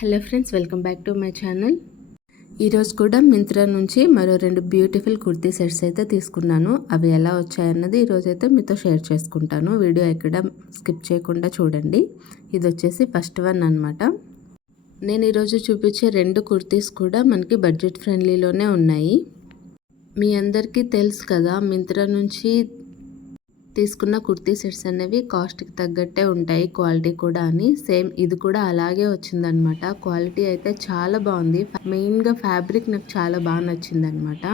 Hello friends, welcome back to my channel. ఈరోజు కూడా మింత్రా నుంచి మరో 2 బ్యూటిఫుల్ కుర్తీ సెట్స్ అయితే తీసుకున్నాను. అవి ఎలా వచ్చాయన్నది ఈరోజైతే మీతో షేర్ చేసుకుంటాను. వీడియో ఎక్కడ స్కిప్ చేయకుండా చూడండి. ఇది వచ్చేసి ఫస్ట్ వన్ అనమాట. నేను ఈరోజు చూపించే 2 కుర్తీస్ కూడా మనకి బడ్జెట్ ఫ్రెండ్లీలోనే ఉన్నాయి. మీ అందరికీ తెలుసు కదా, మింత్రా నుంచి తీసుకున్న కుర్తీ సెట్స్ అనేవి కాస్ట్కి తగ్గట్టే ఉంటాయి, క్వాలిటీ కూడా అని. సేమ్ ఇది కూడా అలాగే వచ్చిందనమాట. క్వాలిటీ అయితే చాలా బాగుంది. మెయిన్గా ఫ్యాబ్రిక్ నాకు చాలా బాగా నచ్చిందనమాట.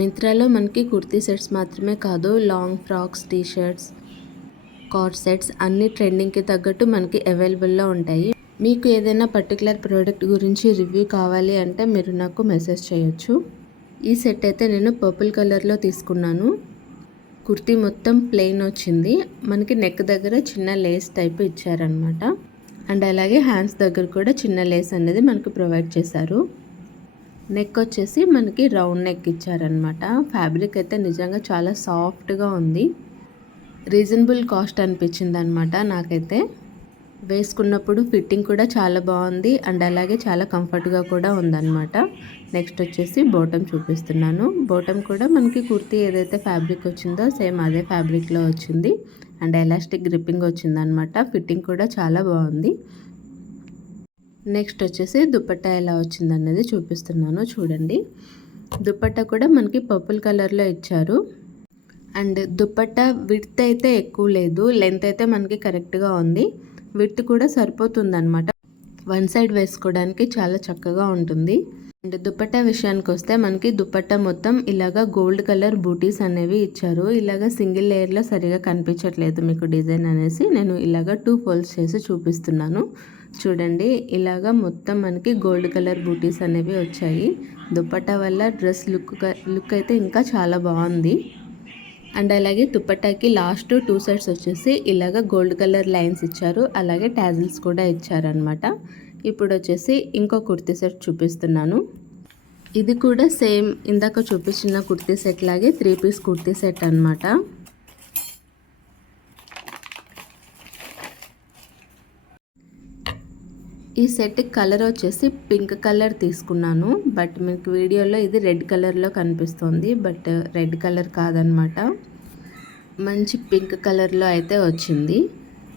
మింత్రాలో మనకి కుర్తీ సెట్స్ మాత్రమే కాదు, long frocks, T-shirts, co-ord sets అన్ని ట్రెండింగ్కి తగ్గట్టు మనకి అవైలబుల్లో ఉంటాయి. మీకు ఏదైనా పర్టికులర్ ప్రోడక్ట్ గురించి రివ్యూ కావాలి అంటే మీరు నాకు మెసేజ్ చేయొచ్చు. ఈ సెట్ అయితే నేను పర్పుల్ కలర్లో తీసుకున్నాను. కుర్తీ మొత్తం ప్లెయిన్ వచ్చింది. మనకి నెక్ దగ్గర చిన్న లేస్ టైప్ ఇచ్చారనమాట. అండ్ అలాగే హ్యాండ్స్ దగ్గర కూడా చిన్న లేస్ అనేది మనకు ప్రొవైడ్ చేశారు. నెక్ వచ్చేసి మనకి రౌండ్ నెక్ ఇచ్చారనమాట. ఫ్యాబ్రిక్ అయితే నిజంగా చాలా సాఫ్ట్గా ఉంది. రీజనబుల్ కాస్ట్ అనిపించింది అనమాట నాకైతే. వేసుకున్నప్పుడు ఫిట్టింగ్ కూడా చాలా బాగుంది. అండ్ అలాగే చాలా కంఫర్ట్గా కూడా ఉందన్నమాట. నెక్స్ట్ వచ్చేసి బాటమ్ చూపిస్తున్నాను. బాటమ్ కూడా మనకి కుర్తీ ఏదైతే ఫ్యాబ్రిక్ వచ్చిందో సేమ్ అదే ఫ్యాబ్రిక్లో వచ్చింది. అండ్ ఎలాస్టిక్ గ్రిప్పింగ్ వచ్చిందనమాట. ఫిట్టింగ్ కూడా చాలా బాగుంది. నెక్స్ట్ వచ్చేసి దుపట్టా ఎలా వచ్చిందన్నది చూపిస్తున్నాను చూడండి. దుపట్టా కూడా మనకి పర్పుల్ కలర్లో ఇచ్చారు. అండ్ దుపట్టా విడ్త్ అయితే ఎక్కువ లేదు, లెంత్ అయితే మనకి కరెక్ట్గా ఉంది. విడ్త్ కూడా సరిపోతుందన్నమాట. వన్ సైడ్ వేసుకోవడానికి చాలా చక్కగా ఉంటుంది. అండ్ దుపట్టా విషయానికి వస్తే మనకి దుపట్టా మొత్తం ఇలాగా గోల్డ్ కలర్ బూటీస్ అనేవి ఇచ్చారు. ఇలాగా సింగిల్ లేయర్లో సరిగా కనిపించట్లేదు మీకు డిజైన్ అనేసి నేను ఇలాగా 2 ఫోల్డ్స్ చేసి చూపిస్తున్నాను చూడండి. ఇలాగా మొత్తం మనకి గోల్డ్ కలర్ బూటీస్ అనేవి వచ్చాయి. దుపట్టా వల్ల డ్రెస్ లుక్ అయితే ఇంకా చాలా బాగుంది. అండ్ అలాగే దుపట్టాకి లాస్ట్ 2 సైడ్స్ వచ్చేసి ఇలాగ గోల్డ్ కలర్ లైన్స్ ఇచ్చారు. అలాగే టాజిల్స్ కూడా ఇచ్చారనమాట. ఇప్పుడు వచ్చేసి ఇంకో కుర్తీ సెట్ చూపిస్తున్నాను. ఇది కూడా సేమ్ ఇందాక చూపించిన కుర్తీ సెట్ లాగే 3 పీస్ కుర్తీ సెట్ అనమాట. ఈ సెట్ కలర్ వచ్చేసి పింక్ కలర్ తీసుకున్నాను. బట్ మీకు వీడియోలో ఇది రెడ్ కలర్లో కనిపిస్తుంది. బట్ రెడ్ కలర్ కాదనమాట, మంచి పింక్ కలర్లో అయితే వచ్చింది.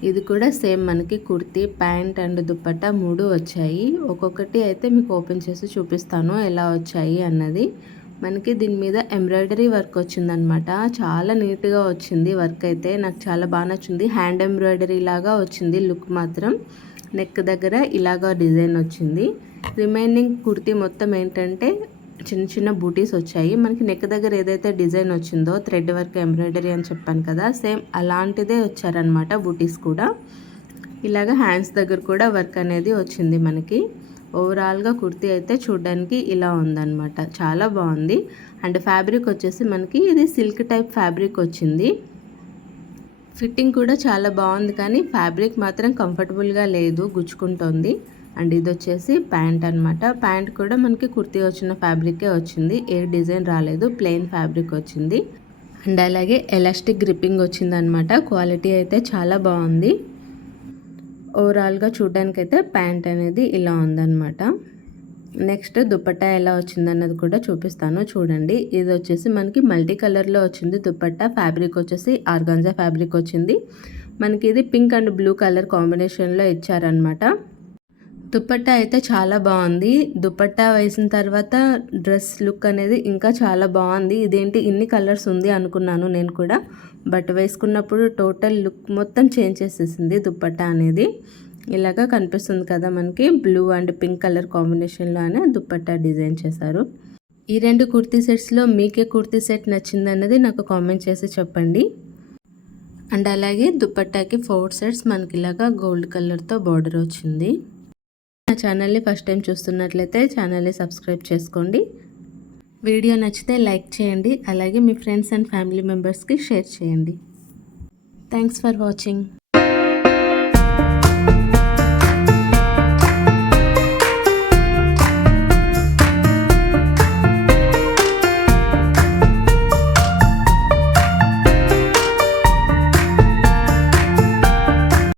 ఇది కూడా సేమ్ మనకి కుర్తీ, ప్యాంట్ అండ్ దుపట్టా 3 వచ్చాయి. ఒక్కొక్కటి అయితే మీకు ఓపెన్ చేసి చూపిస్తాను ఎలా వచ్చాయి అన్నది. మనకి దీని మీద ఎంబ్రాయిడరీ వర్క్ వచ్చిందనమాట. చాలా నీట్గా వచ్చింది వర్క్ అయితే. నాకు చాలా బాగా నచ్చింది. హ్యాండ్ ఎంబ్రాయిడరీ లాగా వచ్చింది లుక్ మాత్రం. నెక్ దగ్గర ఇలాగా డిజైన్ వచ్చింది. రిమైనింగ్ కుర్తీ మొత్తం ఏంటంటే చిన్న చిన్న బూటీస్ వచ్చాయి. మనకి నెక్ దగ్గర ఏదైతే డిజైన్ వచ్చిందో థ్రెడ్ వర్క్ ఎంబ్రాయిడరీ అని చెప్పాను కదా, సేమ్ అలాంటిదే వచ్చారనమాట బూటీస్ కూడా. ఇలాగ హ్యాండ్స్ దగ్గర కూడా వర్క్ అనేది వచ్చింది మనకి. ఓవరాల్గా కుర్తీ అయితే చూడడానికి ఇలా ఉందన్నమాట. చాలా బాగుంది. అండ్ ఫ్యాబ్రిక్ వచ్చేసి మనకి ఇది సిల్క్ టైప్ ఫ్యాబ్రిక్ వచ్చింది. ఫిట్టింగ్ కూడా చాలా బాగుంది, కానీ ఫ్యాబ్రిక్ మాత్రం కంఫర్టబుల్గా లేదు, గుచ్చుకుంటోంది. అండ్ ఇది వచ్చేసి ప్యాంట్ అనమాట. ప్యాంట్ కూడా మనకి కుర్తీ వచ్చిన ఫ్యాబ్రికే వచ్చింది. ఏ డిజైన్ రాలేదు, ప్లెయిన్ ఫ్యాబ్రిక్ వచ్చింది. అండ్ అలాగే ఎలాస్టిక్ గ్రిప్పింగ్ వచ్చిందనమాట. క్వాలిటీ అయితే చాలా బాగుంది. ఓవరాల్గా చూడడానికైతే ప్యాంట్ అనేది ఇలా ఉందన్నమాట. నెక్స్ట్ దుపట్టా ఎలా వచ్చిందన్నది కూడా చూపిస్తాను చూడండి. ఇది వచ్చేసి మనకి మల్టీ కలర్లో వచ్చింది దుపట్టా. ఫ్యాబ్రిక్ వచ్చేసి ఆర్గాంజా ఫ్యాబ్రిక్ వచ్చింది. మనకి ఇది పింక్ అండ్ బ్లూ కలర్ కాంబినేషన్లో ఇచ్చారనమాట. దుపట్టా అయితే చాలా బాగుంది. దుపట్టా వేసిన తర్వాత డ్రెస్ లుక్ అనేది ఇంకా చాలా బాగుంది. ఇదేంటి ఇన్ని కలర్స్ ఉంది అనుకున్నాను నేను కూడా. బట్ వేసుకున్నప్పుడు టోటల్ లుక్ మొత్తం చేంజ్ చేసేసింది దుపట్టా అనేది. ఇలాగా కనిపిస్తుంది కదా మనకి, బ్లూ అండ్ పింక్ కలర్ కాంబినేషన్లో అనే దుపట్టా డిజైన్ చేశారు. ఈ 2 కుర్తీ సెట్స్లో మీకే కుర్తీ సెట్ నచ్చిందన్నది నాకు కామెంట్ చేసి చెప్పండి. అండ్ అలాగే దుపట్టాకి 4 సెట్స్ మనకి ఇలాగా గోల్డ్ కలర్తో బార్డర్ వచ్చింది. నా ఛానల్ని ఫస్ట్ టైం చూస్తున్నట్లయితే ఛానల్ని సబ్స్క్రైబ్ చేసుకోండి. వీడియో నచ్చితే లైక్ చేయండి. అలాగే మీ ఫ్రెండ్స్ అండ్ ఫ్యామిలీ మెంబర్స్కి షేర్ చేయండి. Thanks for watching.